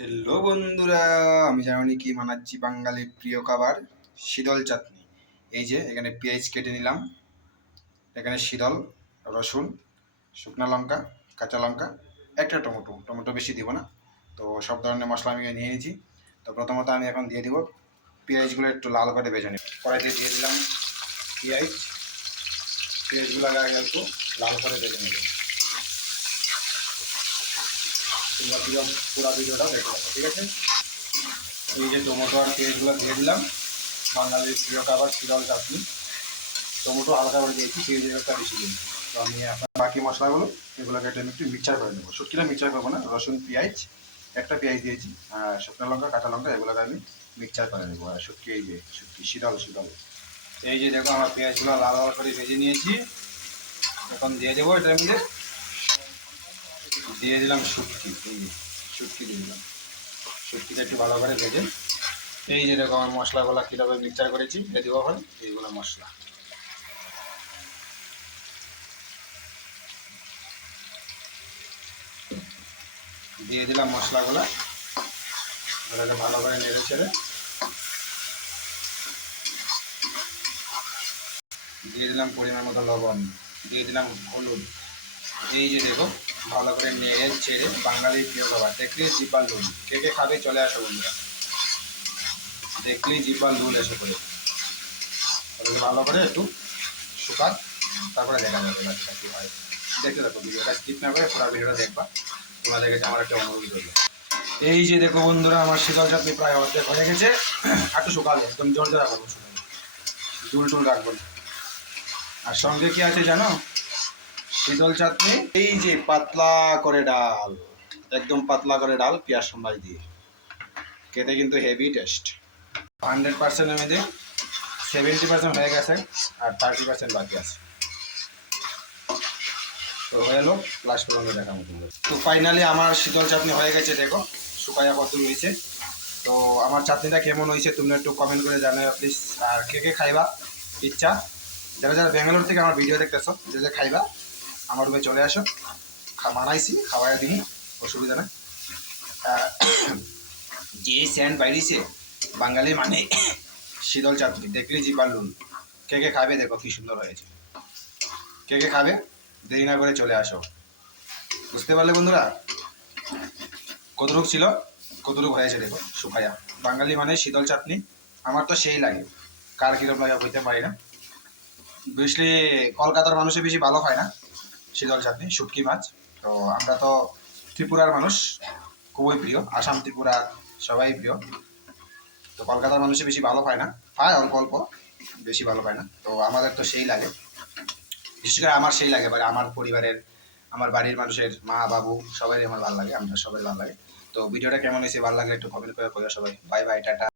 Hello বন্ধুরা, আমি জানি কি বানাচ্ছি বাঙালির প্রিয় খাবার শীতল চাটনি। এই যে এখানে পেঁয়াজ কেটে নিলাম, এখানে শীতল, রসুন, শুকনো লঙ্কা, কাঁচা লঙ্কা, একটা টমেটো, টমেটো বেশি দিব না। তো সব ধরনের মশলা আমি নিয়ে নিয়েছি। তো প্রথমত আমি এখন দিয়ে দিব পেঁয়াজগুলো একটু লাল করে ভেজে নেব। কড়াইতে দিয়ে দিলাম পেঁয়াজ, পেঁয়াজগুলো আগে একটু লাল করে ভেজে নেব। তোমরা পুরো ভিডিওটা দেখো, ঠিক আছে? এই যে টমেটো আর পেঁয়াজগুলো দিয়ে দিলাম, বাঙালির প্রিয় খাবার শীতল চাটনি। টমেটো হালকা করে দিয়েছি, পেঁয়াজের একটা বেশি দিন। তো আমি এখন বাকি মশলাগুলো এগুলোকে একটু মিক্সচার করে নেবো। শুটকিটা মিক্সচার করবো না, রসুন পেঁয়াজ, একটা পেঁয়াজ দিয়েছি আর শুকনো লঙ্কা কাঁচা লঙ্কা এগুলোকে আমি মিক্সচার করে নেবো। আর শুটকি, এই যে শুটকি শীতল শীতল, এই যে দেখো আমার পেঁয়াজগুলো লাল লাল করে ভেজে নিয়েছি। এখন দিয়ে দেবো এটার মধ্যে, দিয়ে দিলাম শুটকি, এই যে শুটকি দিয়ে দিলাম। শুটকিটা একটু ভালো করে ভেজে, এই যে দেখো আমার মশলাগুলো কীভাবে মিক্সচার করেছি দিয়ে দেবো এখন এইগুলো মশলা। দিয়ে দিলাম মশলাগুলো, ওটাকে ভালো করে নেড়ে ছেড়ে দিয়ে দিলাম পরিমাণ মতো লবণ, দিয়ে দিলাম হলুদ। এই যে দেখো ভালো করে নেড়ে ছেড়ে বাঙালির প্রিয় খাবার দেখলে জিব্বার লুল, কে কে খাবে চলে আসো বন্ধুরা, দেখলেই জিব্বার লুল এসে পড়ে। ওটাকে ভালো করে একটু শুকাক, তারপরে দেখা যাবে বাচ্চা কী হয়। দেখতে দেখো, ভিডিওটা স্কিপ না করে পুরো ভিডিওটা দেখবা। তোমাদের কাছে আমার একটা অনুরোধ রইল। এই যে দেখো বন্ধুরা আমার শীতল চাটনি প্রায় অর্ধেক হয়ে গেছে। একটু শুকাবে, একদম জোর জোর রাখবো, ঝুল টুল রাখবো না। আর সঙ্গে কি আছে জানো? শীতল চাটনি, এই যে পাতলা করে ডাল, একদম পাতলা করে ডাল পেঁয়াজ সম্বাই দিয়ে, খেতে কিন্তু হেভি টেস্ট। 100%-এর মধ্যে 70% হয়ে গেছে আর 30% বাকি আছে। তো হয়ে গেলো, লাস্ট পর্যন্ত দেখা মতো। তো ফাইনালি আমার শীতল চাটনি হয়ে গেছে, দেখো শুকাইয়া কত হয়েছে। তো আমার চাটনিটা কেমন হয়েছে তুমি একটু কমেন্ট করে জানাও প্লিজ। আর কে কে খাইবা ইচ্ছা, যারা যারা ব্যাঙ্গালোর থেকে আমার ভিডিও দেখতেছো, যে খাইবা আমার রুমে চলে আসো, বানাইছি খাওয়াই দিই, অসুবিধা নেই। যে স্যান্ড বাইরেছে বাঙালি মানে শীতল চাটনি দেখলেই জিব্বার লুল। কে কে খাবে দেখো কি সুন্দর হয়েছে, কে কে খাবে দেরি না করে চলে আসো। বুঝতে পারলে বন্ধুরা কতটুক ছিল, কতটুক হয়েছে দেখো শুকাইয়া। বাঙালি মানে শীতল চাটনি, আমার তো সেই লাগে, কার কিরকম লাগে হইতে পারি না। বুঝলি কলকাতার মানুষে বেশি ভালো খায় না শীতল চাটনি, শুটকি মাছ। তো আমরা তো ত্রিপুরার মানুষ, খুবই প্রিয়, আসাম ত্রিপুরা সবাই প্রিয়। তো কলকাতার মানুষে বেশি ভালো পায় না, পায় অল্প অল্প, বেশি ভালো পায় না। তো আমাদের তো সেই লাগে, বিশেষ করে আমার সেই লাগে, আমার পরিবারের, আমার বাড়ির মানুষের মা বাবু সবাই আমার ভালো লাগে, আমরা সবাই ভালো লাগে। তো ভিডিওটা কেমন হয়েছে, ভালো লাগলে একটু কমেন্ট করে সবাই। Bye bye, tata.